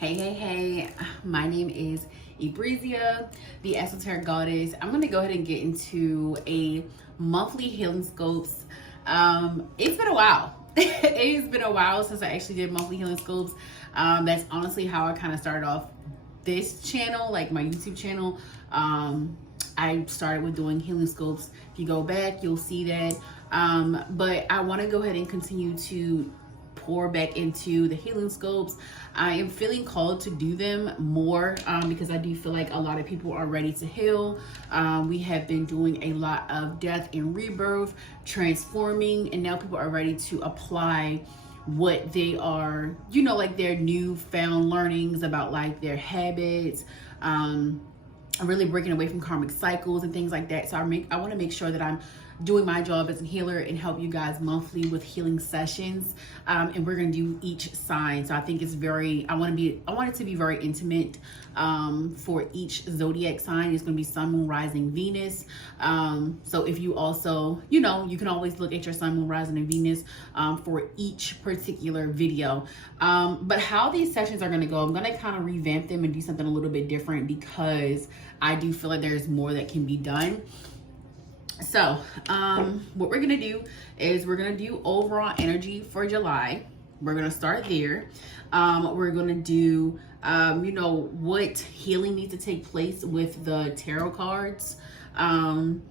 Hey, my name is 𝐓𝐈𝐊𝐓, the esoteric goddess. I'm going to go ahead and get into a monthly healing scopes. It's been a while. It's been a while since I actually did monthly healing scopes. That's honestly how I kind of started off this channel, like my YouTube channel. I started with doing healing scopes. If you go back, you'll see that. But I want to go ahead and continue to pour back into the healing scopes. I am feeling called to do them more because I do feel like a lot of people are ready to heal. We have been doing a lot of death and rebirth, transforming, and now people are ready to apply what they are, you know, like their newfound learnings about like their habits, really breaking away from karmic cycles and things like that. So I want to make sure that I'm doing my job as a healer and help you guys monthly with healing sessions. And we're going to do each sign. So I think it's I want it to be very intimate for each zodiac sign. It's going to be Sun, Moon, Rising, Venus. So if you also, you know, you can always look at your Sun, Moon, Rising, and Venus for each particular video. But how these sessions are going to go, I'm going to kind of revamp them and do something a little bit different because I do feel like there's more that can be done. So what we're gonna do is we're gonna do overall energy for July. We're gonna start there. We're gonna do you know, what healing needs to take place with the tarot cards, and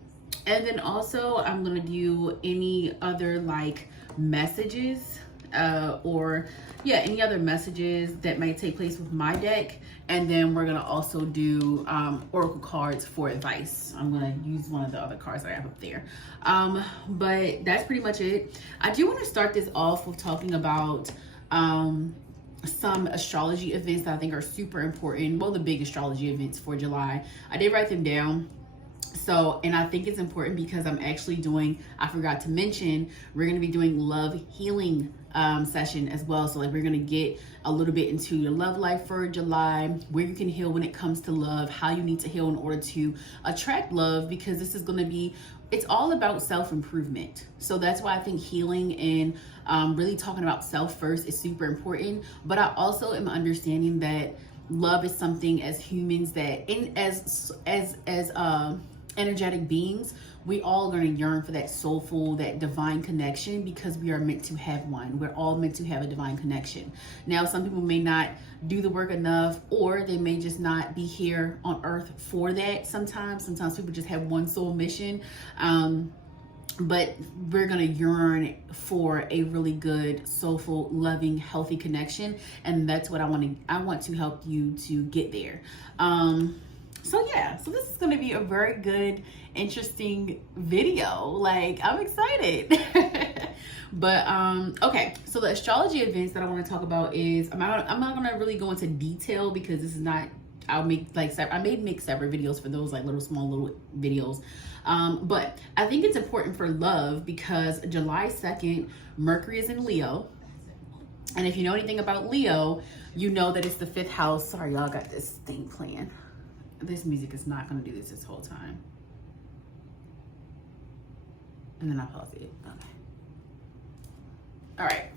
then also I'm gonna do any other like messages or any other messages that may take place with my deck. And then we're gonna also do oracle cards for advice. I'm gonna use one of the other cards that I have up there. But that's pretty much it. I do want to start this off with talking about some astrology events that I think are super important. Well, the big astrology events for July. I did write them down. So, and I think it's important because I'm actually doing, I forgot to mention, we're going to be doing love healing session as well. So like we're going to get a little bit into your love life for July, where you can heal when it comes to love, how you need to heal in order to attract love, because this is going to be, it's all about self-improvement. So that's why I think healing and really talking about self first is super important. But I also am understanding that love is something as humans that as energetic beings, we all going to yearn for that soulful, that divine connection, because we are meant to have one. We're all meant to have a divine connection. Now, some people may not do the work enough, or they may just not be here on earth for that. Sometimes people just have one soul mission. But we're going to yearn for a really good, soulful, loving, healthy connection. And that's what I want to help you to get there. So this is going to be a very good, interesting video. Like, I'm excited. But, okay. So the astrology events that I want to talk about is, I'm not going to really go into detail because this is not, I may make separate videos for those, like small videos. But I think it's important for love because July 2nd, Mercury is in Leo. And if you know anything about Leo, you know that it's the 5th house. Sorry, y'all, got this thing playing. This music is not going to do this whole time. And then I pause it. Okay. All right.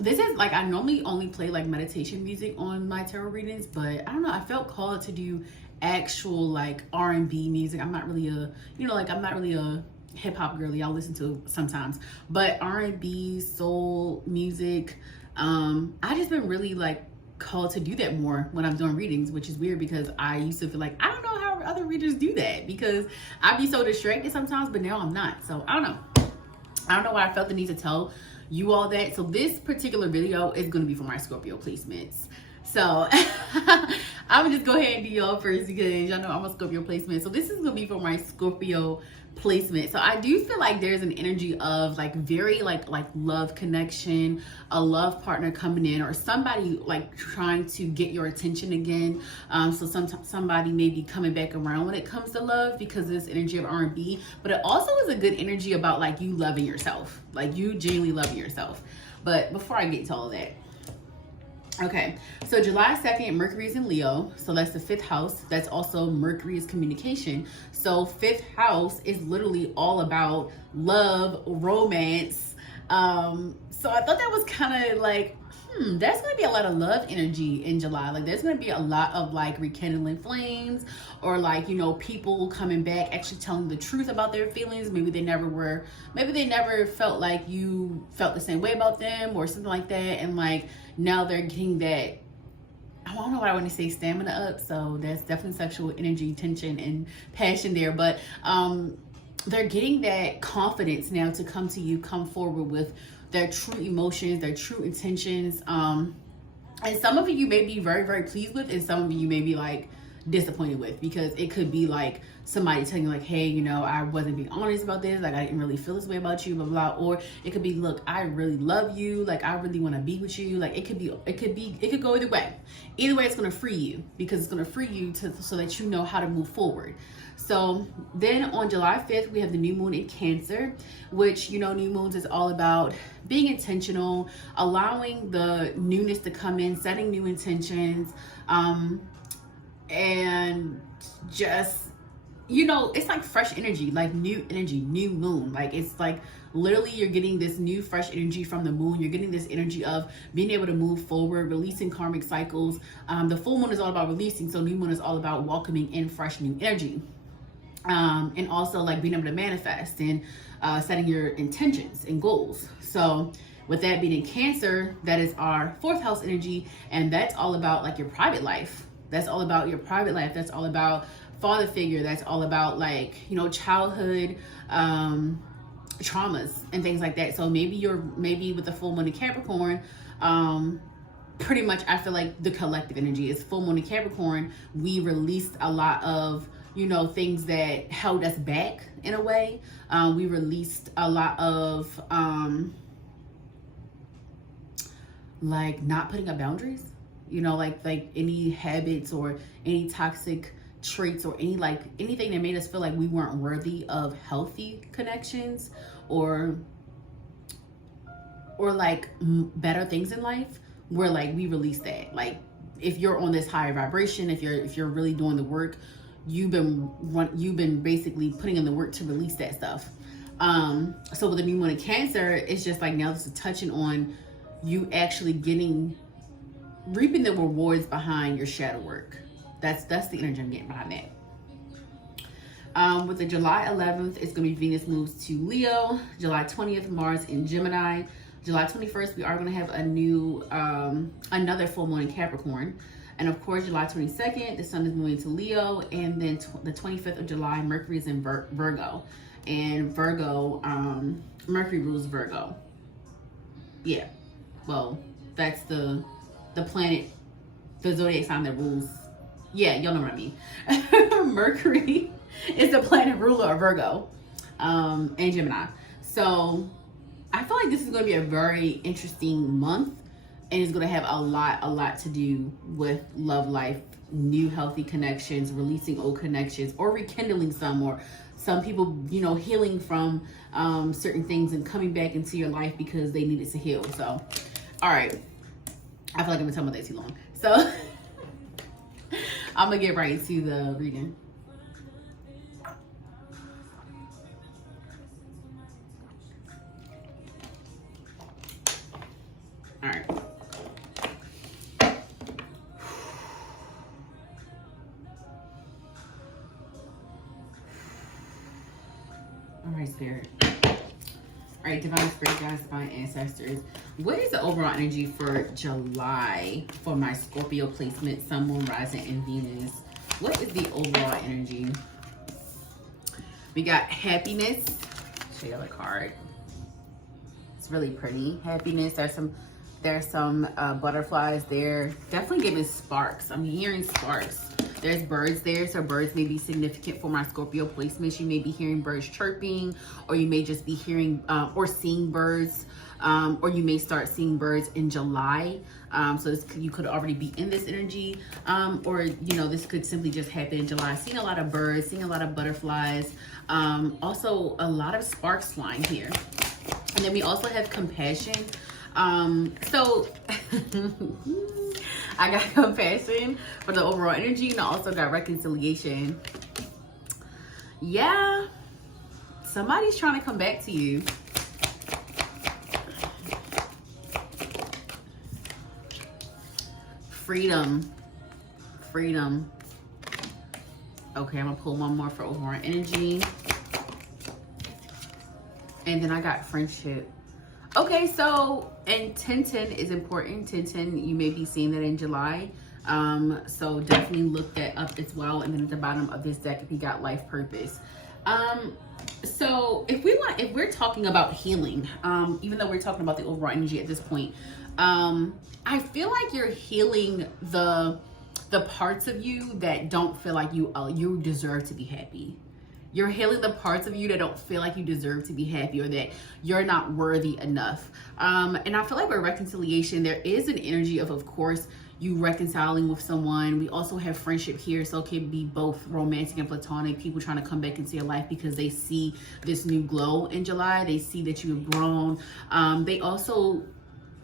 This is like, I normally only play like meditation music on my tarot readings, but I don't know. I felt called to do actual like R&B music. I'm not really a, you know, like I'm not really a hip hop girly. I'll listen to sometimes, but R&B, soul music. I just been really like called to do that more when I'm doing readings, which is weird because I used to feel like, I don't know how other readers do that because I'd be so distracted sometimes, but now I'm not. So I don't know why I felt the need to tell you all that. So this particular video is going to be for my Scorpio placements. So I would just go ahead and do y'all first because y'all know I'm a Scorpio placement. So this is going to be for my Scorpio placement. So I do feel like there's an energy of like very like love connection, a love partner coming in, or somebody like trying to get your attention again. So somebody may be coming back around when it comes to love because of this energy of R&B, but it also is a good energy about like you loving yourself, like you genuinely loving yourself. But before I get into all of that, okay, so July 2nd, Mercury is in Leo. So that's the 5th house. That's also Mercury's communication. So 5th house is literally all about love, romance. So I thought that was kind of like, There's going to be a lot of love energy in July. Like there's going to be a lot of like rekindling flames, or like, you know, people coming back, actually telling the truth about their feelings. Maybe they never felt like you felt the same way about them or something like that. And like now they're getting that, I don't know what I want to say, stamina up. So that's definitely sexual energy, tension and passion there. But they're getting that confidence now to come to you, come forward with their true emotions, their true intentions. And some of you may be very, very pleased with, and some of you may be like disappointed with, because it could be like somebody telling you like, hey, you know, I wasn't being honest about this, like I didn't really feel this way about you, blah blah. Or it could be, look, I really love you, like I really want to be with you. Like it could go either way. Either way, it's going to free you, because it's going to free you so that you know how to move forward. So then on July 5th, we have the new moon in Cancer, which, you know, new moons is all about being intentional, allowing the newness to come in, setting new intentions, and just, you know, it's like fresh energy, like new energy, new moon. Like it's like literally you're getting this new fresh energy from the moon. You're getting this energy of being able to move forward, releasing karmic cycles. The full moon is all about releasing, so new moon is all about welcoming in fresh new energy. And also like being able to manifest and setting your intentions and goals. So with that being in Cancer, that is our 4th house energy, and that's all about like your private life. That's all about your private life. That's all about father figure. That's all about like, you know, childhood traumas and things like that. So maybe with the full moon in Capricorn, pretty much I feel like the collective energy is full moon in Capricorn. We released a lot of, you know, things that held us back in a way. We released a lot of like not putting up boundaries, you know, like any habits or any toxic traits or anything that made us feel like we weren't worthy of healthy connections or like better things in life. Where like we released that. Like if you're on this higher vibration, if you're really doing the work, you've been basically putting in the work to release that stuff. So with the new moon in Cancer, it's just like now this is touching on you actually reaping the rewards behind your shadow work. That's the energy I'm getting behind that. With the July 11th, it's gonna be Venus moves to Leo. July 20th, Mars in Gemini. July 21st, we are gonna have a new another full moon in Capricorn. And of course, July 22nd, the sun is moving to Leo. And then the 25th of July, Mercury is in Virgo. And Virgo, Mercury rules Virgo. Yeah, well, that's the planet, the zodiac sign that rules. Yeah, y'all know what I mean. Mercury is the planet ruler of Virgo and Gemini. So I feel like this is going to be a very interesting month. And it's going to have a lot to do with love life, new healthy connections, releasing old connections, or rekindling some, or some people, you know, healing from certain things and coming back into your life because they needed to heal. So, all right. I feel like I've been talking about that too long. So, I'm going to get right into the reading. All right. All right, Spirit. All right, Divine Spirit, guys, Divine Ancestors. What is the overall energy for July for my Scorpio placement, Sun, Moon, Rising, and Venus? What is the overall energy? We got happiness. Show you the card. It's really pretty. Happiness. There's some butterflies there. Definitely giving sparks. I'm hearing sparks. There's birds there, so birds may be significant for my Scorpio placements. You may be hearing birds chirping, or you may just be hearing or seeing birds, or you may start seeing birds in July. So you could already be in this energy, or, you know, this could simply just happen in July. Seeing a lot of birds, seeing a lot of butterflies, also a lot of sparks flying here. And then we also have compassion. So I got compassion for the overall energy, and I also got reconciliation. Yeah, somebody's trying to come back to you. freedom. Freedom. Okay, I'm gonna pull one more for overall energy. And then I got friendship. Okay, so, and 1010 is important. 1010, you may be seeing that in July. So definitely look that up as well. And then at the bottom of this deck, if you got life purpose. So if we're talking about healing, even though we're talking about the overall energy at this point, I feel like you're healing the parts of you that don't feel like you deserve to be happy. You're healing the parts of you that don't feel like you deserve to be happy, or that you're not worthy enough. And I feel like with reconciliation, there is an energy of course, you reconciling with someone. We also have friendship here, so it can be both romantic and platonic. People trying to come back into your life because they see this new glow in July. They see that you have grown. They also,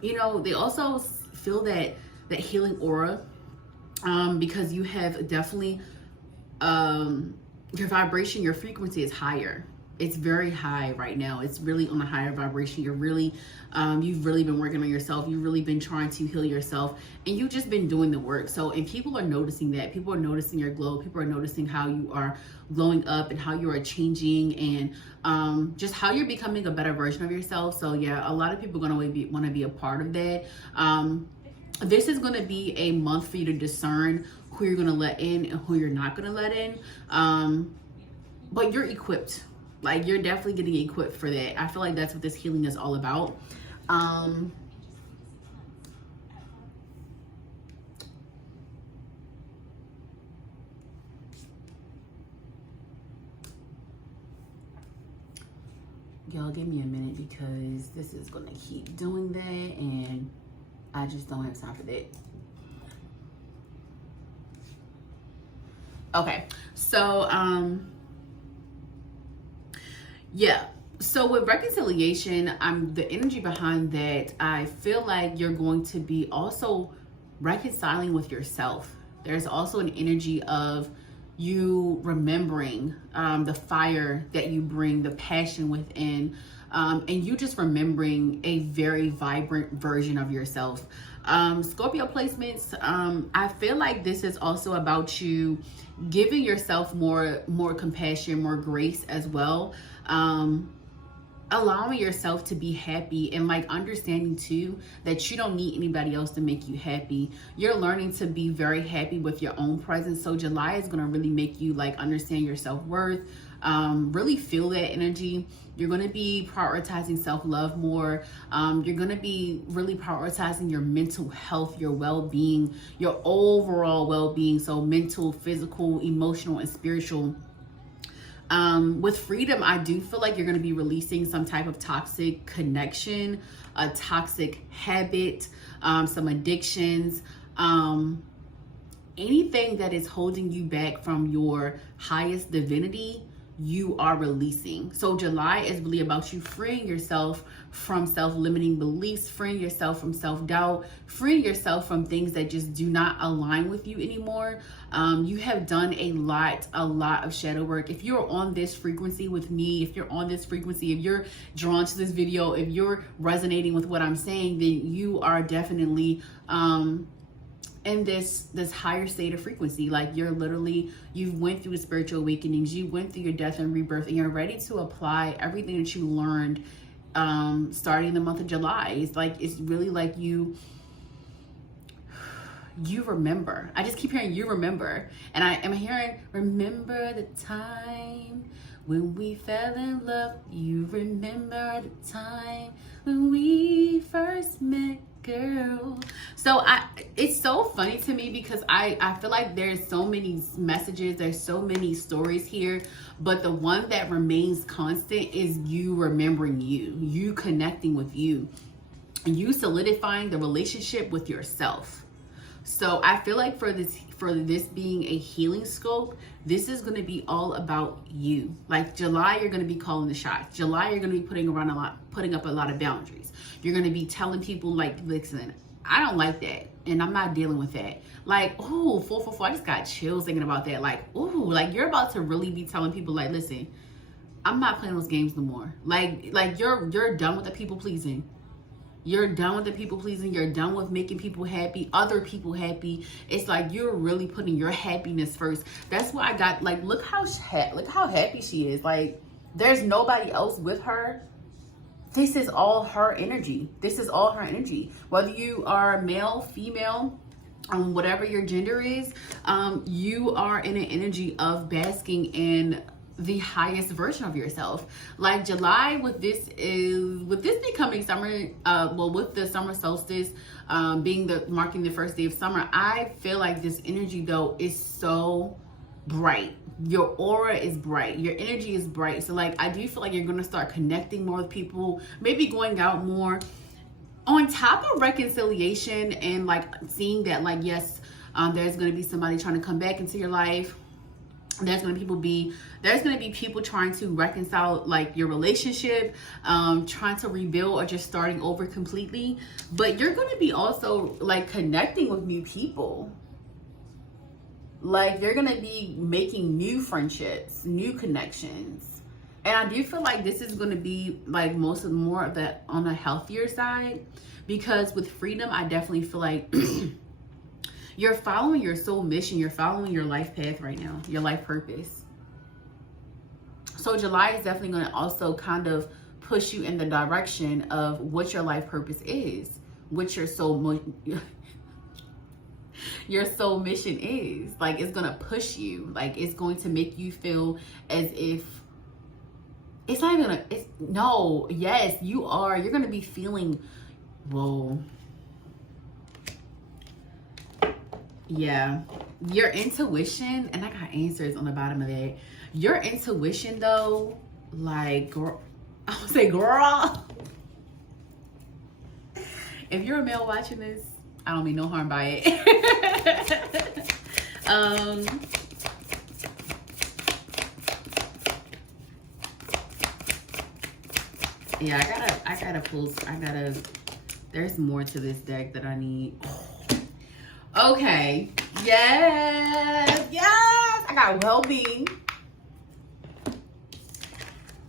they also feel that healing aura, because you have definitely, your vibration, your frequency is higher. It's very high right now. It's really on a higher vibration. You're really, you've really been working on yourself. You've really been trying to heal yourself, and you've just been doing the work. So, and people are noticing that. People are noticing your glow. People are noticing how you are glowing up and how you are changing, and just how you're becoming a better version of yourself. So yeah, a lot of people are going to want to be a part of that. This is going to be a month for you to discern who you're going to let in and who you're not going to let in. But you're equipped. Like, you're definitely getting equipped for that. I feel like that's what this healing is all about. Y'all give me a minute because this is going to keep doing that, and I just don't have time for that. Okay, so yeah, so with reconciliation, the energy behind that, I feel like you're going to be also reconciling with yourself. There's also an energy of you remembering the fire that you bring, the passion within, and you just remembering a very vibrant version of yourself. Scorpio placements, I feel like this is also about you giving yourself more compassion, more grace as well. Allowing yourself to be happy, and like understanding too that you don't need anybody else to make you happy. You're learning to be very happy with your own presence. So July is going to really make you like understand your self-worth, really feel that energy. You're going to be prioritizing self-love more. You're going to be really prioritizing your mental health, your well-being, your overall well-being. So mental, physical, emotional, and spiritual. With freedom, I do feel like you're going to be releasing some type of toxic connection, a toxic habit, some addictions, anything that is holding you back from your highest divinity, you are releasing. So July is really about you freeing yourself from self-limiting beliefs, freeing yourself from self-doubt, freeing yourself from things that just do not align with you anymore. You have done a lot of shadow work. If you're on this frequency with me, if you're on this frequency, if you're drawn to this video, if you're resonating with what I'm saying, then you are definitely in this higher state of frequency. Like, you're literally, you went through the spiritual awakenings, you went through your death and rebirth, and you're ready to apply everything that you learned starting in the month of July. It's like, it's really like you remember. I just keep hearing you remember, and I am hearing, remember the time when we fell in love. You remember the time when we first met, girl. So it's so funny to me because I feel like there's so many messages, there's so many stories here, but the one that remains constant is you remembering you connecting with you, and you solidifying the relationship with yourself. So I feel like for this being a healing scope, this is going to be all about you. Like, July, you're going to be calling the shots. July, you're going to be putting up a lot of boundaries. You're going to be telling people, like, listen, I don't like that, and I'm not dealing with that. Like, oh, 444, I just got chills thinking about that. Like, ooh, like, you're about to really be telling people, like, listen, I'm not playing those games no more. Like you're done with the people pleasing. You're done with the people pleasing. You're done with making people happy, other people happy. It's like you're really putting your happiness first. That's why I got, like, look how happy she is. Like, there's nobody else with her. This is all her energy. This is all her energy. Whether you are male, female, whatever your gender is, you are in an energy of basking in the highest version of yourself. Like July, with this becoming summer, with the summer solstice being marking the first day of summer, I feel like this energy though is so bright. Your aura is bright, your energy is bright. So like, I do feel like you're going to start connecting more with people, maybe going out more, on top of reconciliation and like seeing that, like, yes, there's going to be somebody trying to come back into your life. There's going to be people trying to reconcile like your relationship, trying to rebuild or just starting over completely. But you're going to be also like connecting with new people. Like, you're going to be making new friendships, new connections. And I do feel like this is going to be like more of that on a healthier side, because with freedom, I definitely feel like you're following your soul mission. You're following your life path right now, your life purpose. So July is definitely going to also kind of push you in the direction of what your life purpose is, what your soul mission is. Like, it's going to push you. Like, it's going to make you feel as if it's not even gonna, yes, you are. You're going to be feeling, whoa. Yeah, your intuition, and I got answers on the bottom of it. Your intuition though, like, girl, I would say, girl, if you're a male watching this, I don't mean no harm by it. Yeah, there's more to this deck that I need. Okay, yes, I got well-being.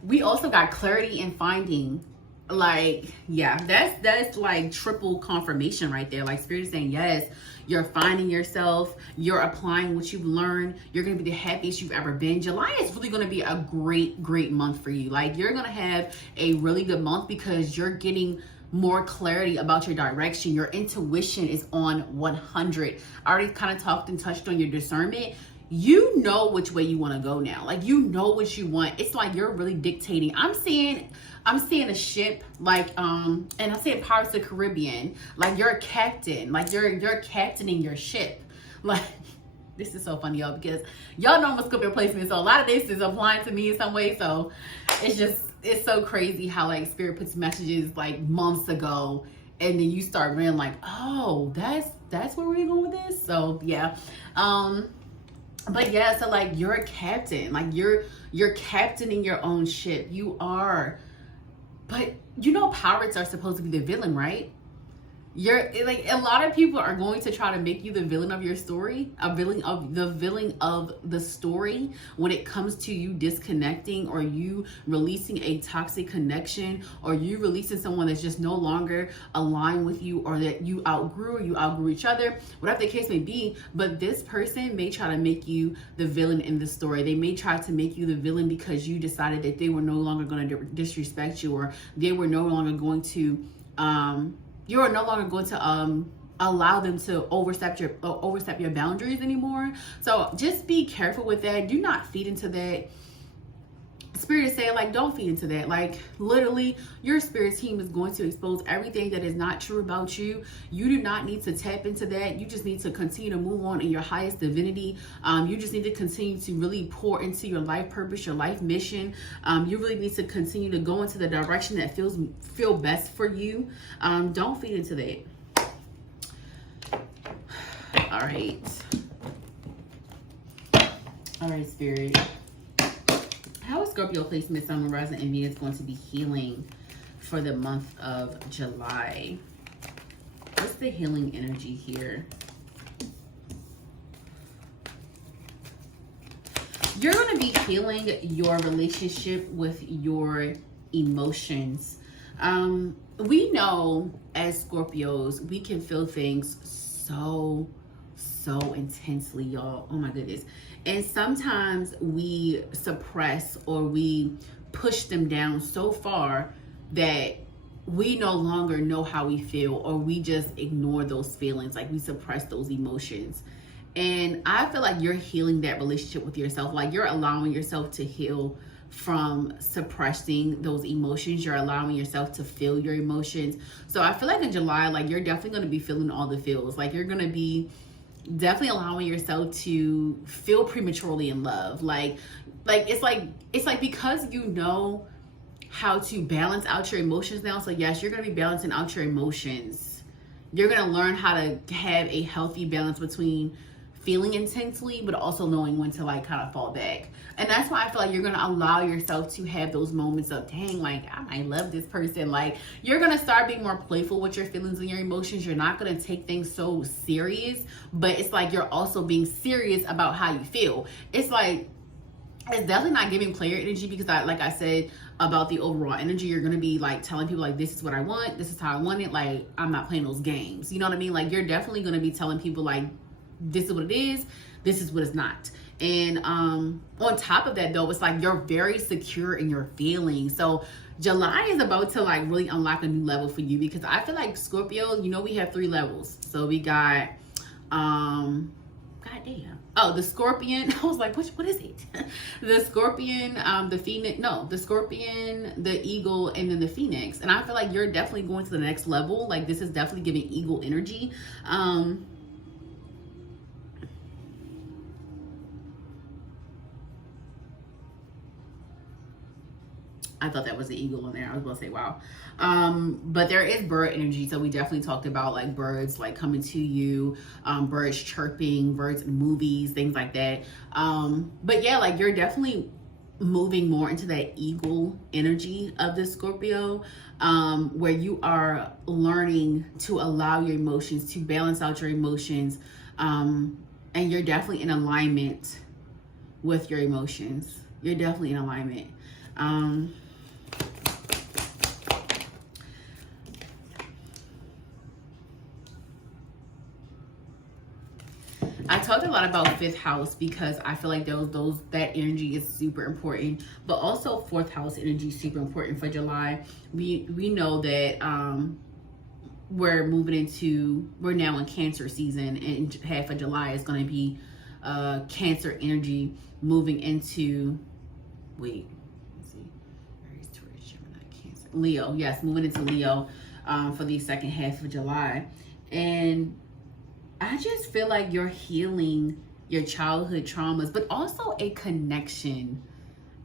We also got clarity and finding. Like, yeah, that's like triple confirmation right there. Like, Spirit is saying, yes, you're finding yourself, you're applying what you've learned, you're gonna be the happiest you've ever been. July is really gonna be a great month for you. Like, you're gonna have a really good month because you're getting more clarity about your direction. Your intuition is on 100. I already kind of talked and touched on your discernment. You know which way you want to go now. Like, you know what you want. It's like you're really dictating. I'm seeing a ship, like, and I'm seeing Pirates of the Caribbean. Like, you're a captain. Like, you're captaining your ship. Like, this is so funny, y'all, because y'all know I'm a Scorpio placement, so a lot of this is applying to me in some way. So it's so crazy how like Spirit puts messages like months ago, and then you start reading like, oh, that's where we're going with this. So yeah, but yeah, so like, you're a captain. Like, you're captaining your own ship. You are. But you know, pirates are supposed to be the villain, right? You're like, a lot of people are going to try to make you the villain of your story, the villain of the story when it comes to you disconnecting, or you releasing a toxic connection, or you releasing someone that's just no longer aligned with you, or that you outgrew, or you outgrew each other, whatever the case may be. But this person may try to make you the villain in the story. They may try to make you the villain because you decided that they were no longer going to disrespect you, or they were no longer going to you are no longer going to allow them to overstep your boundaries anymore. So just be careful with that. Do not feed into that. Spirit is saying, like, don't feed into that. Like, literally, your spirit team is going to expose everything that is not true about you. You do not need to tap into that. You just need to continue to move on in your highest divinity. You just need to continue to really pour into your life purpose, your life mission. You really need to continue to go into the direction that feel best for you. Don't feed into that. All right, Spirit. How is Scorpio placement, Sun, Moon, Rising, and Venus going to be healing for the month of July? What's the healing energy here? You're going to be healing your relationship with your emotions. We know as Scorpios, we can feel things so intensely, y'all. Oh my goodness. And sometimes we suppress or we push them down so far that we no longer know how we feel, or we just ignore those feelings, like we suppress those emotions. And I feel like you're healing that relationship with yourself. Like you're allowing yourself to heal from suppressing those emotions. You're allowing yourself to feel your emotions. So I feel like in July, like you're definitely going to be feeling all the feels. Like you're going to be definitely allowing yourself to feel prematurely in love. Like it's like because you know how to balance out your emotions now. So yes, you're going to be balancing out your emotions. You're going to learn how to have a healthy balance between feeling intensely, but also knowing when to like kind of fall back. And that's why I feel like you're going to allow yourself to have those moments of, dang, like I might love this person. Like you're going to start being more playful with your feelings and your emotions. You're not going to take things so serious, but it's like you're also being serious about how you feel. It's like, it's definitely not giving player energy, because like I said about the overall energy, you're going to be like telling people like, this is what I want. This is how I want it. Like, I'm not playing those games. You know what I mean? Like you're definitely going to be telling people like, this is what it is. This is what it's not. And on top of that though, it's like you're very secure in your feelings. So July is about to like really unlock a new level for you, because I feel like Scorpio, you know, we have 3 levels. So we got, goddamn. Oh, the Scorpion. I was like, what is it? The Scorpion, the Phoenix. No, the Scorpion, the Eagle, and then the Phoenix. And I feel like you're definitely going to the next level. Like this is definitely giving Eagle energy. I thought that was the eagle in there. I was going to say, wow. But there is bird energy. So we definitely talked about like birds like coming to you, birds chirping, birds in movies, things like that. But yeah, like you're definitely moving more into that eagle energy of the Scorpio, where you are learning to allow your emotions, to balance out your emotions. And you're definitely in alignment with your emotions. You're definitely in alignment. I talked a lot about 5th house because I feel like that energy is super important, but also 4th house energy is super important for July. We know that we're now in Cancer season, and half of July is going to be Cancer energy moving into Leo. Yes, moving into Leo for the second half of July. And I just feel like you're healing your childhood traumas, but also a connection.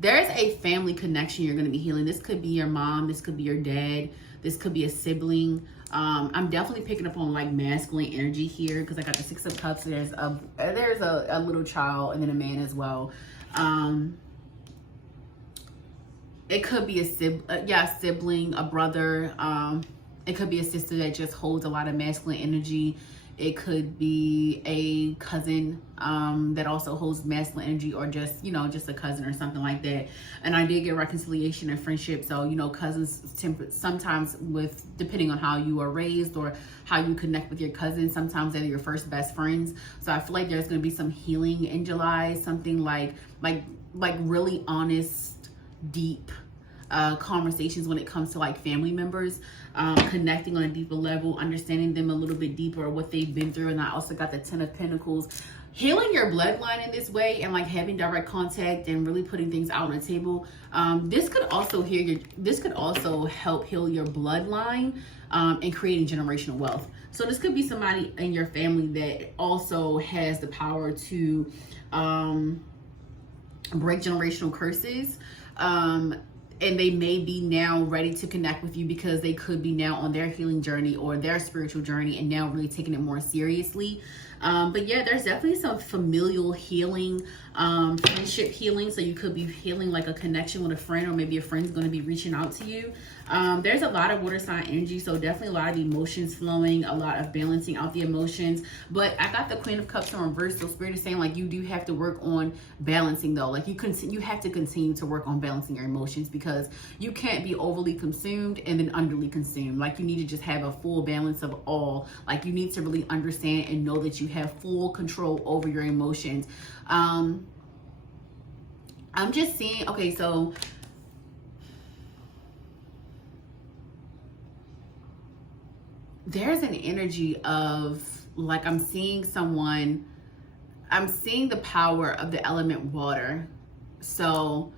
There's a family connection you're going to be healing. This could be your mom. This could be your dad. This could be a sibling. I'm definitely picking up on like masculine energy here, because I got the 6 of Cups. There's a little child and then a man as well. It could be a sibling, a brother. It could be a sister that just holds a lot of masculine energy. It could be a cousin that also holds masculine energy, or just a cousin or something like that. And I did get reconciliation and friendship. So, cousins sometimes, depending on how you are raised or how you connect with your cousins, sometimes they're your first best friends. So I feel like there's going to be some healing in July, something like really honest, deep conversations when it comes to like family members, connecting on a deeper level, understanding them a little bit deeper, what they've been through. And I also got the 10 of Pentacles, healing your bloodline in this way, and like having direct contact and really putting things out on the table. This could also help heal your bloodline and creating generational wealth. So this could be somebody in your family that also has the power to break generational curses. And they may be now ready to connect with you because they could be now on their healing journey or their spiritual journey, and now really taking it more seriously. But yeah, there's definitely some familial healing, friendship healing. So you could be healing like a connection with a friend, or maybe a friend's going to be reaching out to you. There's a lot of water sign energy, so definitely a lot of emotions flowing, a lot of balancing out the emotions. But I got the Queen of Cups in reverse, so Spirit is saying like you do have to work on balancing though. Like you have to continue to work on balancing your emotions, because you can't be overly consumed and then underly consumed. Like you need to just have a full balance of all. Like you need to really understand and know that you have full control over your emotions. I'm just seeing, okay, so there's an energy of like, I'm seeing the power of the element water. So,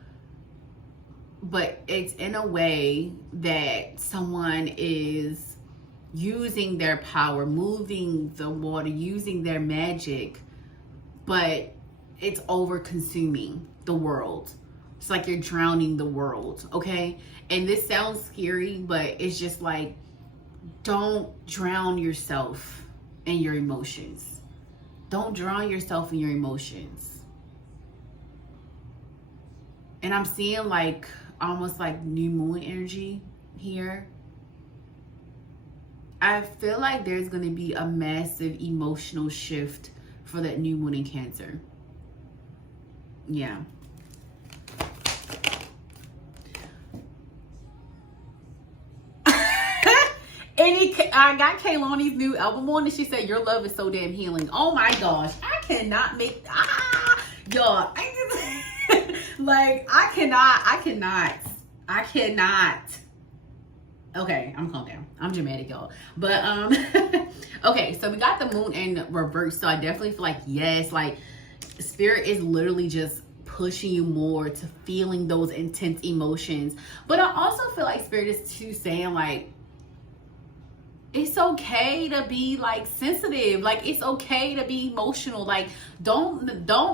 but it's in a way that someone is using their power, moving the water, using their magic, but it's over consuming the world. It's like you're drowning the world, okay? And this sounds scary, but it's just like, don't drown yourself in your emotions. Don't drown yourself in your emotions. And I'm seeing like almost like new moon energy here. I feel like there's going to be a massive emotional shift for that new moon in Cancer. Yeah. I got Kehlani's new album on, and she said, "Your love is so damn healing." Oh my gosh, I cannot make y'all. Like I cannot. Okay, I'm calm down. I'm dramatic, y'all. But okay, so we got the moon in reverse. So I definitely feel like yes, like Spirit is literally just pushing you more to feeling those intense emotions. But I also feel like Spirit is too saying like, it's okay to be like sensitive. Like it's okay to be emotional. Like don't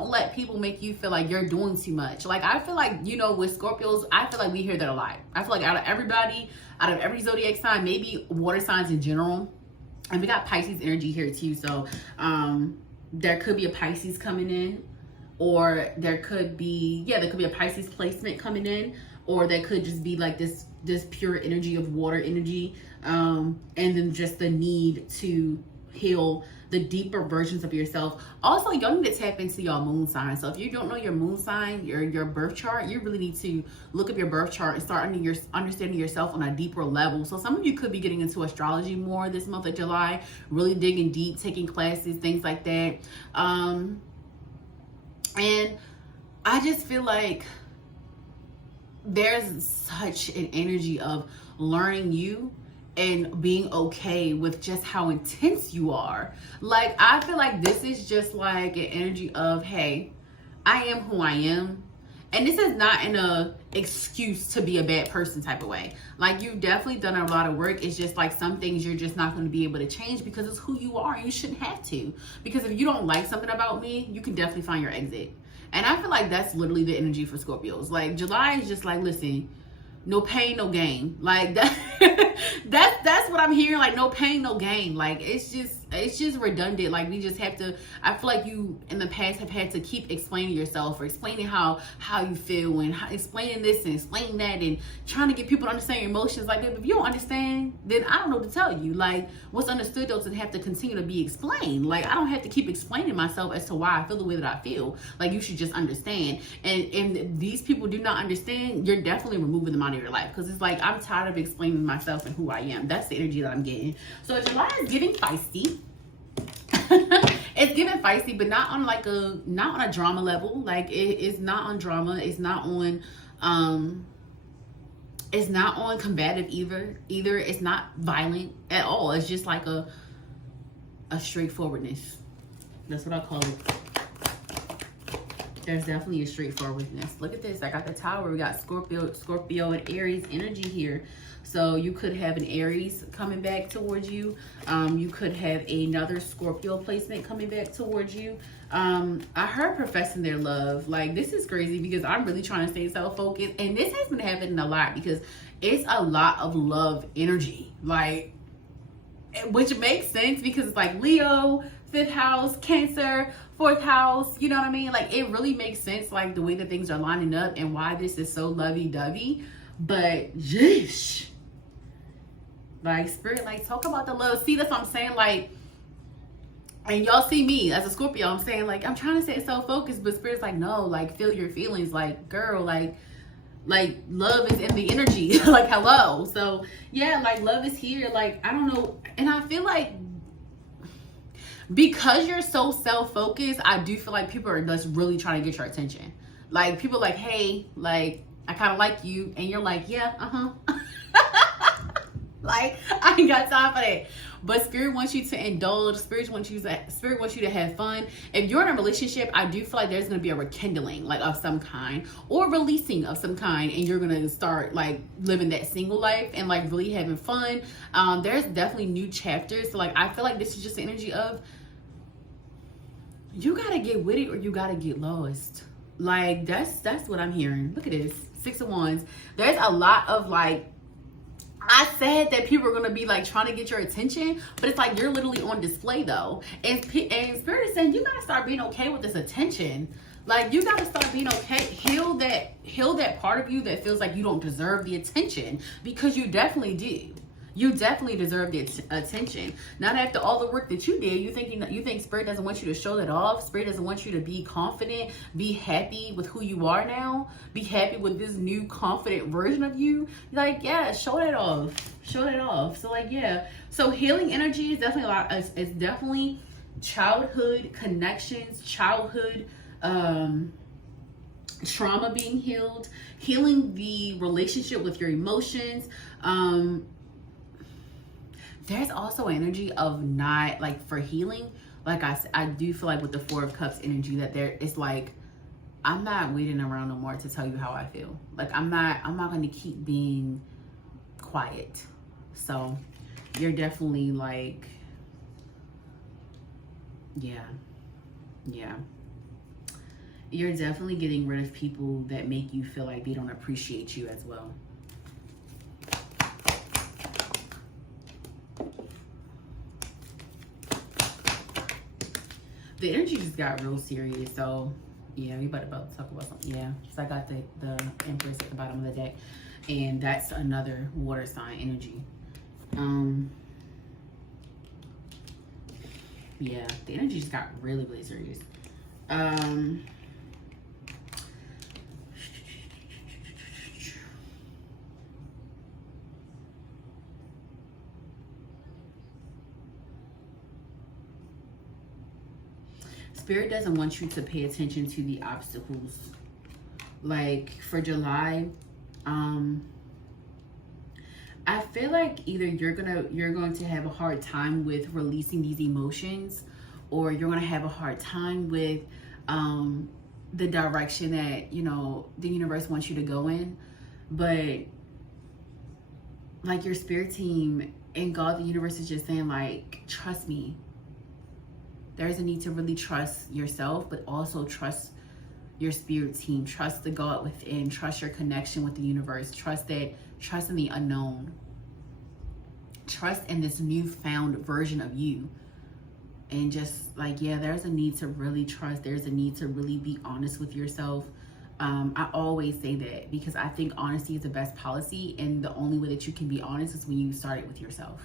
let people make you feel like you're doing too much. Like I feel like, you know, with Scorpios, I feel like we hear that a lot. I feel like out of every zodiac sign, maybe water signs in general, and we got Pisces energy here too. So there could be a Pisces coming in, or there could be a Pisces placement coming in, or there could just be like this pure energy of water energy, and then just the need to heal the deeper versions of yourself. Also, y'all need to tap into your moon sign. So if you don't know your moon sign, your birth chart, you really need to look up your birth chart and start understanding yourself on a deeper level. So some of you could be getting into astrology more this month of July, really digging deep, taking classes, things like that. And I just feel like there's such an energy of learning you and being okay with just how intense you are. Like I feel like this is just like an energy of, hey, I am who I am, and this is not an excuse to be a bad person type of way. Like you've definitely done a lot of work. It's just like some things you're just not going to be able to change because it's who you are. You shouldn't have to, because if you don't like something about me, you can definitely find your exit. And I feel like that's literally the energy for Scorpios. Like July is just like, listen, no pain, no gain. Like that, that's what I'm hearing. Like no pain, no gain. Like it's just redundant. Like we just have to, I feel like you in the past have had to keep explaining yourself, or explaining how you feel, and explaining this and explaining that, and trying to get people to understand your emotions. Like if you don't understand, then I don't know what to tell you. Like what's understood doesn't have to continue to be explained. Like I don't have to keep explaining myself as to why I feel the way that I feel. Like you should just understand. And if these people do not understand, you're definitely removing them out of your life, because it's like, I'm tired of explaining myself and who I am. That's the energy that I'm getting. So July is giving feisty. It's giving feisty, but not on a drama level. Like it's not on drama. It's not on combative either. It's not violent at all. It's just like a straightforwardness. That's what I call it. There's definitely a straightforwardness. Look at this. I got the Tower. We got Scorpio and Aries energy here. So you could have an Aries coming back towards you. You could have another Scorpio placement coming back towards you. I heard professing their love. Like this is crazy, because I'm really trying to stay self-focused. And this has been happening a lot, because it's a lot of love energy. Like, which makes sense, because it's like Leo, 5th house, Cancer, 4th house, you know what I mean? Like, it really makes sense, like, the way that things are lining up and why this is so lovey-dovey. But, yeesh. Like, Spirit, like, talk about the love. See, that's what I'm saying, like, and y'all see me as a Scorpio, I'm saying, like, I'm trying to stay so focused, but Spirit's like, no, like, feel your feelings, like, girl, like love is in the energy. Like, hello. So yeah, like, love is here. Like, I don't know, and I feel like because you're so self-focused, I do feel like people are just really trying to get your attention. Like, people like, hey, like, I kind of like you, and you're like, yeah, like, I ain't got time for that. But Spirit wants you to indulge. Spirit wants you to have fun. If you're in a relationship, I do feel like there's going to be a rekindling, like, of some kind, or releasing of some kind, and you're going to start, like, living that single life and, like, really having fun. There's definitely new chapters. So, like, I feel like this is just the energy of you got to get with it or you got to get lost. Like, that's what I'm hearing. Look at this. 6 of Wands. There's a lot of, like, I said that people are going to be, like, trying to get your attention, but it's like you're literally on display, though. And Spirit is saying you got to start being okay with this attention. Like, you got to start being okay. Heal that part of you that feels like you don't deserve the attention, because you definitely do. You definitely deserve the attention. Not after all the work that you did. You think Spirit doesn't want you to show that off. Spirit doesn't want you to be confident, be happy with who you are now, be happy with this new confident version of you. Like, yeah, show that off. Show that off. So, like, yeah. So healing energy is definitely a lot. It's definitely childhood connections, childhood trauma being healed, healing the relationship with your emotions. There's also energy of not, like, for healing, like I do feel like with the 4 of Cups energy that it's like, I'm not waiting around no more to tell you how I feel. Like, I'm not going to keep being quiet. So you're definitely, like, yeah, you're definitely getting rid of people that make you feel like they don't appreciate you as well. The energy just got real serious, so yeah, we about to talk about something. Yeah, so I got the Empress at the bottom of the deck, and that's another water sign energy. Yeah, the energy just got really, really serious. Spirit doesn't want you to pay attention to the obstacles. Like, for July, I feel like either you're going to have a hard time with releasing these emotions, or you're going to have a hard time with the direction that, you know, the universe wants you to go in. But, like, your spirit team and God, the universe is just saying, like, trust me. There's a need to really trust yourself, but also trust your spirit team. Trust the God within. Trust your connection with the universe. Trust in the unknown. Trust in this newfound version of you. And just, like, yeah, there's a need to really trust. There's a need to really be honest with yourself. I always say that because I think honesty is the best policy, and the only way that you can be honest is when you start it with yourself.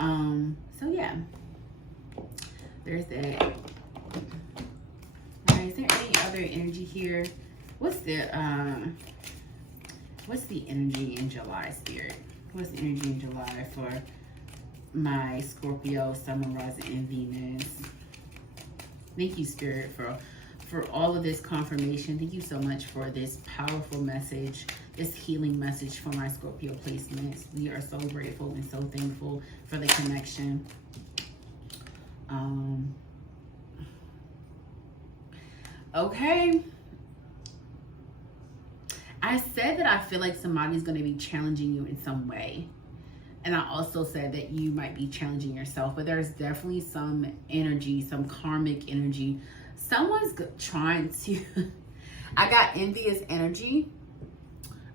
So yeah. There's that. All right, is there any other energy here? What's the energy in July, Spirit? What's the energy in July for my Scorpio, Sun, Rising, and Venus? Thank you, Spirit, for all of this confirmation. Thank you so much for this powerful message, this healing message for my Scorpio placements. We are so grateful and so thankful for the connection. Okay. I said that I feel like somebody's going to be challenging you in some way. And I also said that you might be challenging yourself, but there's definitely some energy, some karmic energy. Someone's trying to, I got envious energy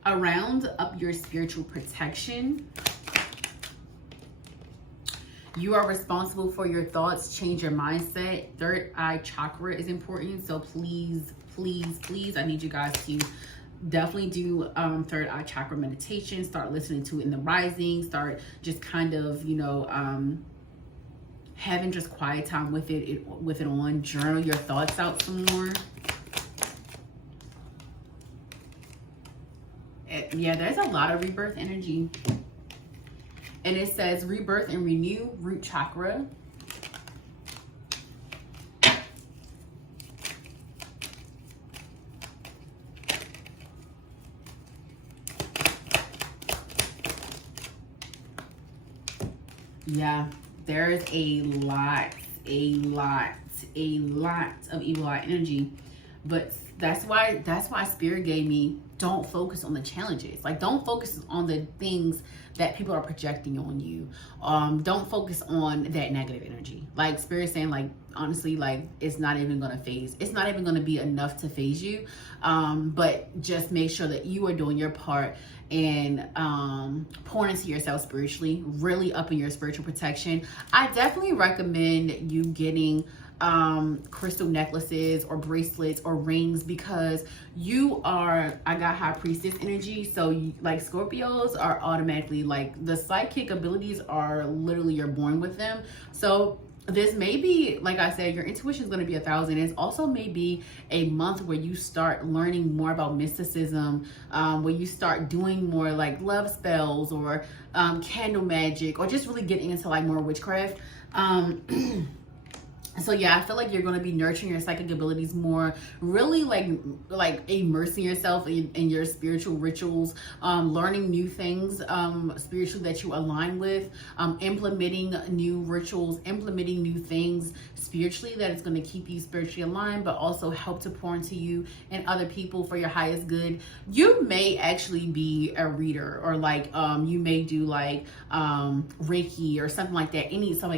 around up your spiritual protection. You are responsible for your thoughts. Change your mindset. Third eye chakra is important. So please, please, please, I need you guys to definitely do third eye chakra meditation. Start listening to it in the rising. Start just kind of, you know, having just quiet time with it on. Journal your thoughts out some more. Yeah, there's a lot of rebirth energy. And it says rebirth and renew, root chakra. Yeah, there's a lot of evil eye energy. But that's why Spirit gave me, don't focus on the challenges. Like, don't focus on the things that people are projecting on you. Don't focus on that negative energy. Like, Spirit saying, like, honestly, like, it's not even gonna phase. It's not even gonna be enough to phase you. But just make sure that you are doing your part and pouring into yourself spiritually, really upping your spiritual protection. I definitely recommend you getting crystal necklaces or bracelets or rings, because I got high priestess energy. So like Scorpios are automatically, like, the psychic abilities are literally, you're born with them. So this may be, like I said, your intuition is going to be 1,000. It's also maybe a month where you start learning more about mysticism, where you start doing more like love spells or candle magic, or just really getting into like more witchcraft. So yeah, I feel like you're going to be nurturing your psychic abilities more, really like immersing yourself in your spiritual rituals, learning new things spiritually that you align with, implementing new rituals, implementing new things spiritually that is going to keep you spiritually aligned, but also help to pour into you and other people for your highest good. You may actually be a reader, or like you may do like Reiki or something like that,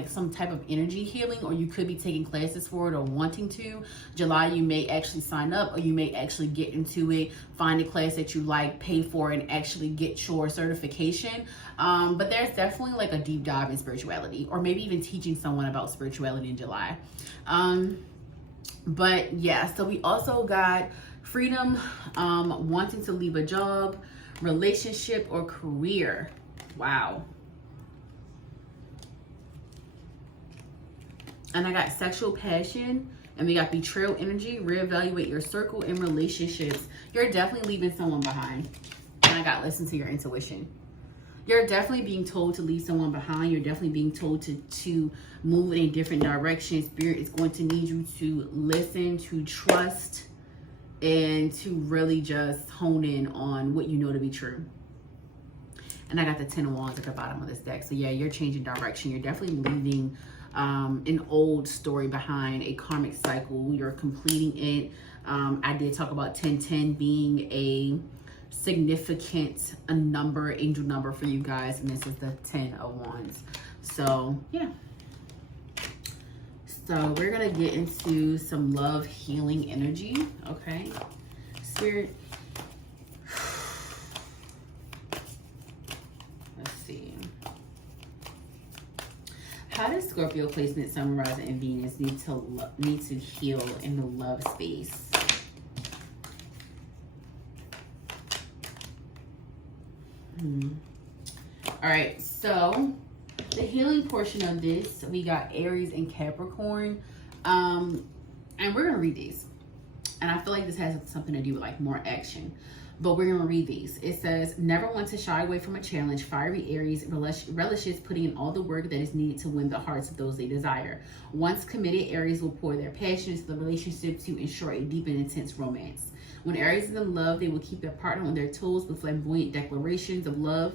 some type of energy healing, or you could be taking classes for it or wanting to. July, you may actually sign up, or you may actually get into it, find a class that you like, pay for it, and actually get your certification. But there's definitely like a deep dive in spirituality, or maybe even teaching someone about spirituality in July. But yeah, so we also got freedom, wanting to leave a job, relationship, or career. Wow. And I got sexual passion, and we got betrayal energy, reevaluate your circle and relationships. You're definitely leaving someone behind. And I got listen to your intuition. You're definitely being told to leave someone behind. You're definitely being told to move in a different direction. Spirit is going to need you to listen, to trust, and to really just hone in on what you know to be true. And I got the 10 of Wands at the bottom of this deck. So yeah, you're changing direction. You're definitely leaving an old story behind, a karmic cycle. You're completing it. I did talk about 1010 being a significant angel number for you guys, and this is the 10 of Wands. So yeah, so we're gonna get into some love healing energy. Okay, Spirit, let's see. How does Scorpio placement, Sun, Rising, and Venus need to heal in the love space? All right, so the healing portion of this, we got Aries and Capricorn, and we're gonna read these. And I feel like this has something to do with like more action, but we're gonna read these. It says, never want to shy away from a challenge. Fiery Aries relishes putting in all the work that is needed to win the hearts of those they desire. Once committed, Aries will pour their passion into the relationship to ensure a deep and intense romance. When Aries is in love, they will keep their partner on their toes with flamboyant declarations of love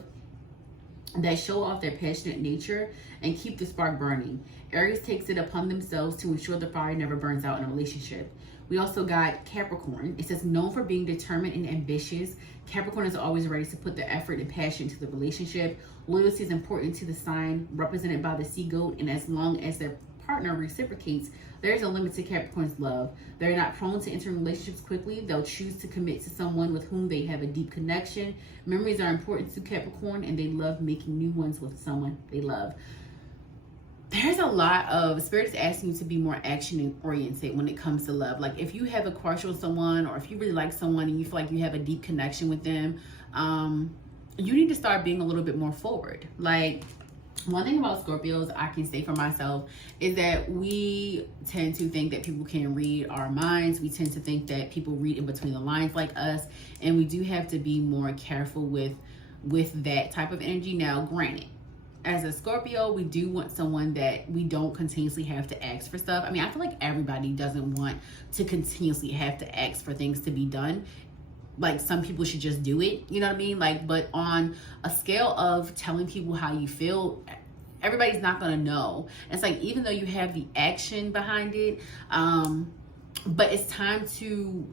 that show off their passionate nature and keep the spark burning. Aries takes it upon themselves to ensure the fire never burns out in a relationship. We also got Capricorn. It says, known for being determined and ambitious, Capricorn is always ready to put their effort and passion into the relationship. Loyalty is important to the sign, represented by the sea goat, and as long as their partner reciprocates, there is a limit to Capricorn's love. They're not prone to entering relationships quickly. They'll choose to commit to someone with whom they have a deep connection. Memories are important to Capricorn, and they love making new ones with someone they love. there's a lot of Spirit is asking you to be more action oriented when it comes to love. Like if you have a crush on someone, or if you really like someone and you feel like you have a deep connection with them, you need to start being a little bit more forward. Like, one thing about Scorpios I can say for myself is that we tend to think that people can read our minds. We tend to think that people read in between the lines like us, and we do have to be more careful with that type of energy. Now, granted, as a Scorpio, we do want someone that we don't continuously have to ask for stuff. I mean, I feel like everybody doesn't want to continuously have to ask for things to be done. Like, some people should just do it, you know what I mean? Like, but on a scale of telling people how you feel, everybody's not gonna know. It's like, even though you have the action behind it, but it's time to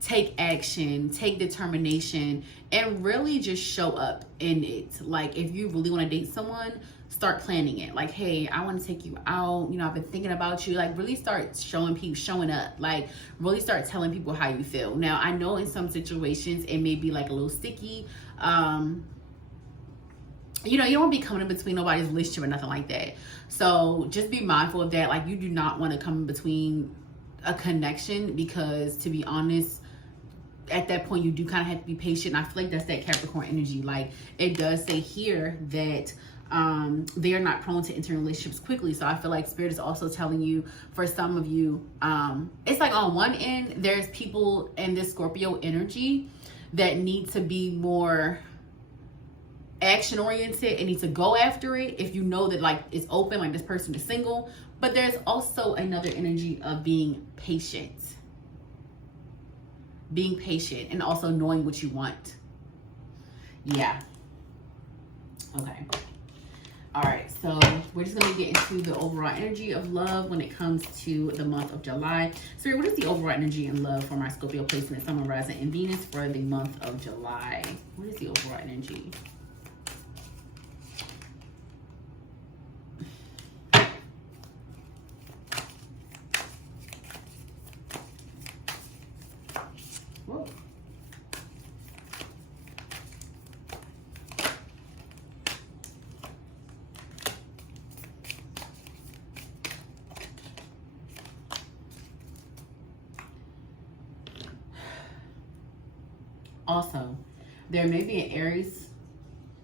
take action, take determination, and really just show up in it. Like, if you really want to date someone, start planning it. Like, hey, I want to take you out, you know, I've been thinking about you. Like, really start showing up. Like, really start telling people how you feel. Now, I know in some situations it may be like a little sticky. You know, you don't want to be coming in between nobody's relationship or nothing like that. So just be mindful of that. Like, you do not want to come in between a connection, because to be honest, at that point you do kind of have to be patient. I feel like that's that Capricorn energy. Like, it does say here that they are not prone to entering relationships quickly. So I feel like Spirit is also telling you, for some of you, it's like on one end there's people in this Scorpio energy that need to be more action oriented and need to go after it if you know that, like, it's open, like this person is single. But there's also another energy of being patient and also knowing what you want. Yeah. Okay. All right, so we're just going to get into the overall energy of love when it comes to the month of July. So what is the overall energy and love for my Scorpio placement, Sun, Moon, Rising, and Venus for the month of July? What is the overall energy? Whoa. Also, there may be an Aries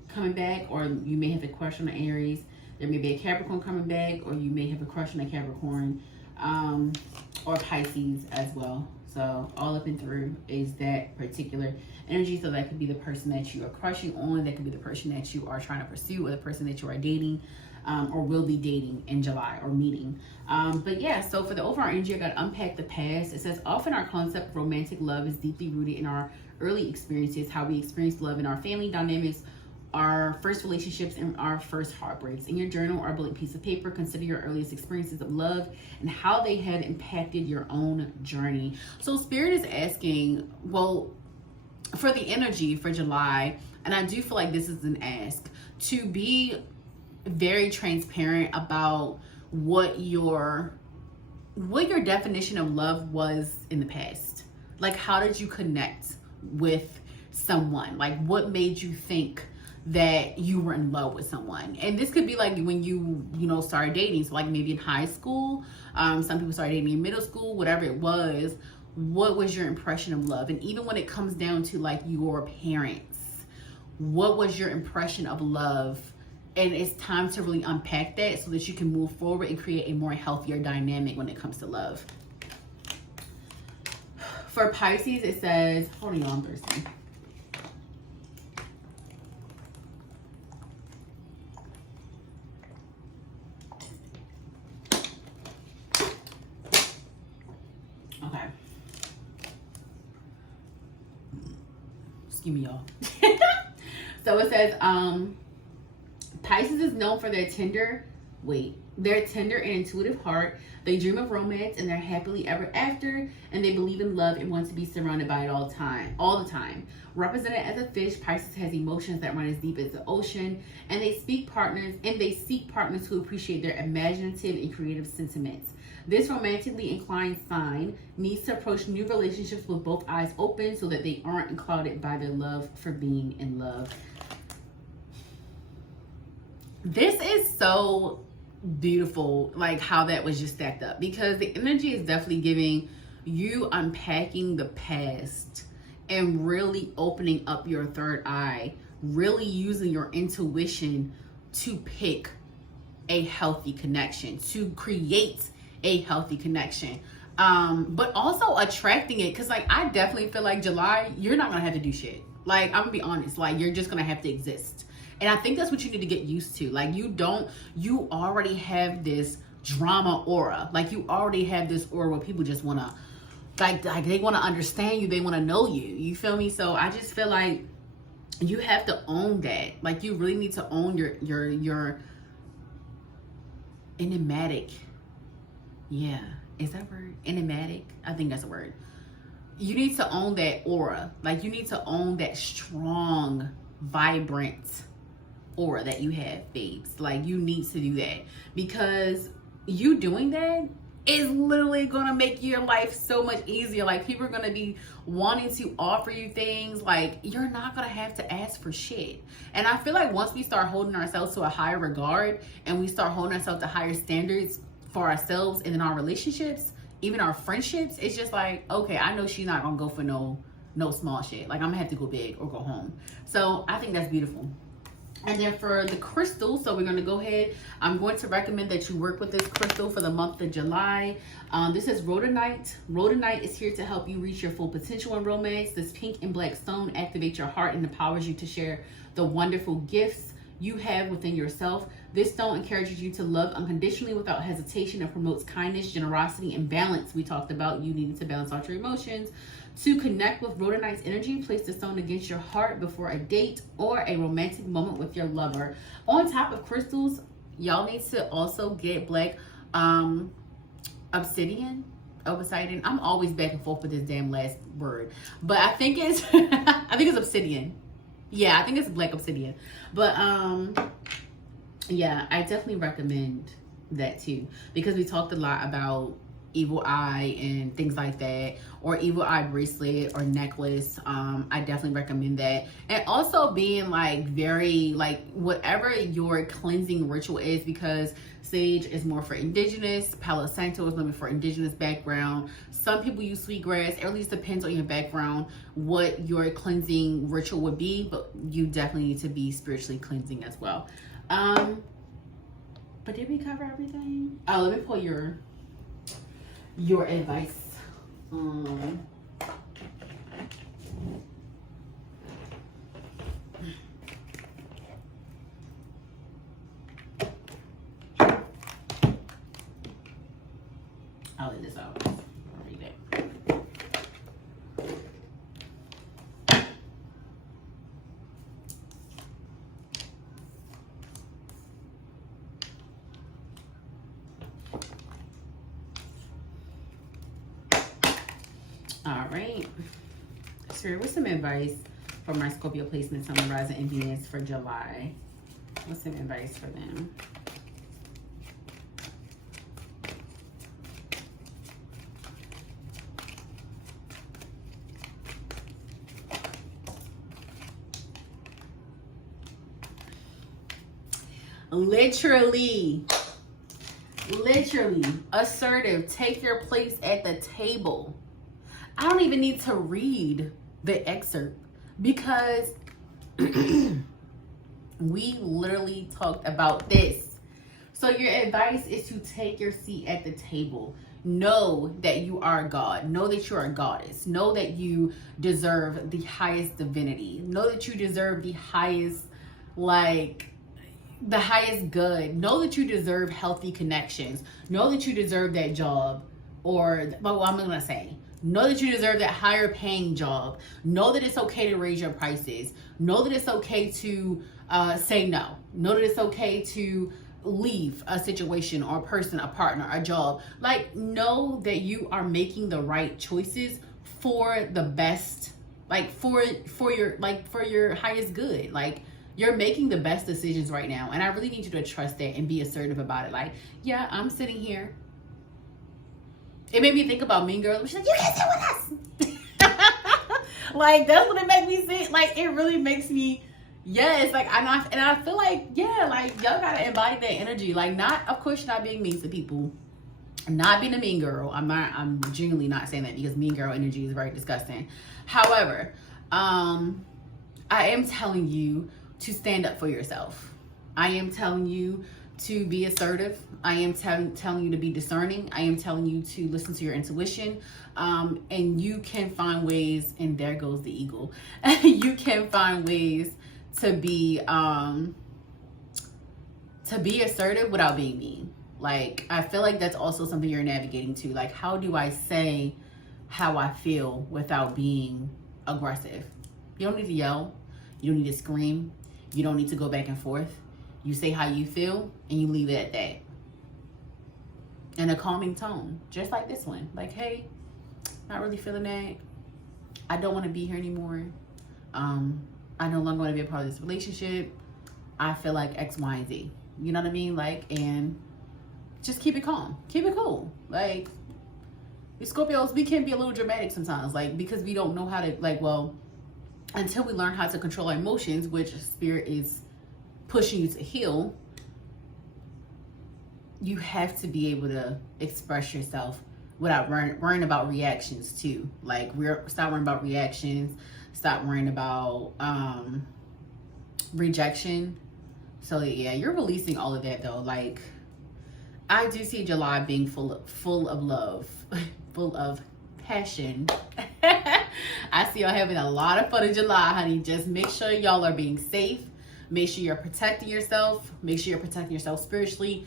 coming back, or you may have a crush on an Aries. There may be a Capricorn coming back, or you may have a crush on a Capricorn, or Pisces as well. So all up and through is that particular energy. So that could be the person that you are crushing on. That could be the person that you are trying to pursue, or the person that you are dating, or will be dating in July, or meeting. But yeah, so for the overall energy, I got to unpack the past. It says, often our concept of romantic love is deeply rooted in our early experiences, how we experienced love in our family dynamics, our first relationships, and our first heartbreaks. In your journal or blank piece of paper, consider your earliest experiences of love and how they have impacted your own journey. So Spirit is asking, well, for the energy for July, and I do feel like this is an ask, to be very transparent about what your definition of love was in the past. Like, how did you connect with someone? Like, what made you think that you were in love with someone? And this could be like when you started dating. So like maybe in high school, some people started dating in middle school, whatever it was. What was your impression of love? And even when it comes down to like your parents, what was your impression of love? And it's time to really unpack that so that you can move forward and create a more healthier dynamic when it comes to love. For Pisces, it says, hold on, y'all, I'm thirsty. Okay. Excuse me, y'all. So it says, Pisces is known for their tender and intuitive heart. They dream of romance and they're happily ever after, and they believe in love and want to be surrounded by it all the time. Represented as a fish, Pisces has emotions that run as deep as the ocean, and they seek partners who appreciate their imaginative and creative sentiments. This romantically inclined sign needs to approach new relationships with both eyes open so that they aren't clouded by their love for being in love. This is so beautiful, like how that was just stacked up, because the energy is definitely giving you unpacking the past and really opening up your third eye, really using your intuition to pick a healthy connection, to create a healthy connection, but also attracting it. Because like I definitely feel like July, you're not gonna have to do shit. Like I'm gonna be honest, like you're just gonna have to exist. And I think that's what you need to get used to. Like you already have this drama aura. Like you already have this aura where people just wanna, like they wanna understand you, they wanna know you. You feel me? So I just feel like you have to own that. Like you really need to own your enigmatic. Yeah, is that word? Enigmatic? I think that's a word. You need to own that aura. Like you need to own that strong, vibrant aura that you have, babes. Like you need to do that, because you doing that is literally gonna make your life so much easier. Like people are gonna be wanting to offer you things. Like you're not gonna have to ask for shit. And I feel like once we start holding ourselves to a higher regard and we start holding ourselves to higher standards for ourselves and in our relationships, even our friendships, it's just like, okay, I know she's not gonna go for no small shit. Like I'm gonna have to go big or go home. So I think that's beautiful. And then for the crystal, so we're going to go ahead. I'm going to recommend that you work with this crystal for the month of July. This is rhodonite. Rhodonite is here to help you reach your full potential in romance. This pink and black stone activates your heart and empowers you to share the wonderful gifts you have within yourself. This stone encourages you to love unconditionally without hesitation and promotes kindness, generosity, and balance. We talked about you needing to balance out your emotions. To connect with rhodonite's energy, place the stone against your heart before a date or a romantic moment with your lover. On top of crystals, y'all need to also get black obsidian. I'm always back and forth with this damn last word, but I think it's I think it's obsidian. Yeah, I think it's black obsidian. But yeah, I definitely recommend that too, because we talked a lot about evil eye and things like that, or evil eye bracelet or necklace. I definitely recommend that. And also being like very like whatever your cleansing ritual is, because sage is more for indigenous, Palo Santo is maybe for indigenous background. Some people use sweetgrass. It at least depends on your background what your cleansing ritual would be, but you definitely need to be spiritually cleansing as well. But did we cover everything? Oh, let me pull your advice. I'll let this out. I'll read it. All right. Spirit, what's some advice for my Scorpio placements on the Rising and Venus for July? What's some advice for them? Literally assertive. Take your place at the table. I don't even need to read the excerpt, because we literally talked about this. So your advice is to take your seat at the table. Know that you are a god. Know that you're a goddess. Know that you deserve the highest divinity. Know that you deserve the highest, like, the highest good. Know that you deserve healthy connections. Know that you deserve that job, or, well, I'm gonna say, know that you deserve that higher paying job. Know that it's okay to raise your prices. Know that it's okay to say no. Know that it's okay to leave a situation or a person, a partner, a job. Like, know that you are making the right choices for the best, like for your highest good. Like, you're making the best decisions right now. And I really need you to trust that and be assertive about it. Like, yeah, I'm sitting here. It made me think about Mean Girls. She's like, you can't sit with us. Like, that's what it made me think. Like, it really makes me, Yes, like I feel like, yeah, like y'all gotta embody that energy. Like, not, of course, not being mean to people, not being a mean girl. I'm genuinely not saying that, because mean girl energy is very disgusting. However, I am telling you to stand up for yourself. I am telling you to be assertive. I am telling you to be discerning. I am telling you to listen to your intuition. And you can find ways, and there goes the eagle. You can find ways to be assertive without being mean. Like, I feel like that's also something you're navigating too. Like, how do I say how I feel without being aggressive? You don't need to yell. You don't need to scream. You don't need to go back and forth. You say how you feel and you leave it at that. In a calming tone, just like this one. Like, hey, not really feeling that. I don't want to be here anymore. I no longer want to be a part of this relationship. I feel like X, Y, and Z. You know what I mean? Like, and just keep it calm. Keep it cool. Like, we Scorpios, we can be a little dramatic sometimes. Like, because we don't know how to, like, well, until we learn how to control our emotions, which Spirit is pushing you to heal, you have to be able to express yourself without worrying about reactions too. Like, stop worrying about reactions. Stop worrying about rejection. So yeah, you're releasing all of that though. Like, I do see July being full of love, full of passion. I see y'all having a lot of fun in July, honey. Just make sure y'all are being safe. Make sure you're protecting yourself. Make sure you're protecting yourself spiritually.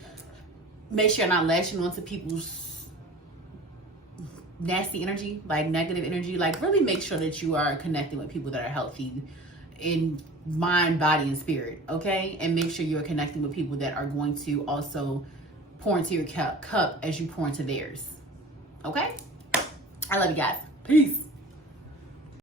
Make sure you're not lashing onto people's nasty energy, like negative energy. Like, really make sure that you are connecting with people that are healthy in mind, body, and spirit, okay? And make sure you're connecting with people that are going to also pour into your cup as you pour into theirs, okay? I love you guys. Peace.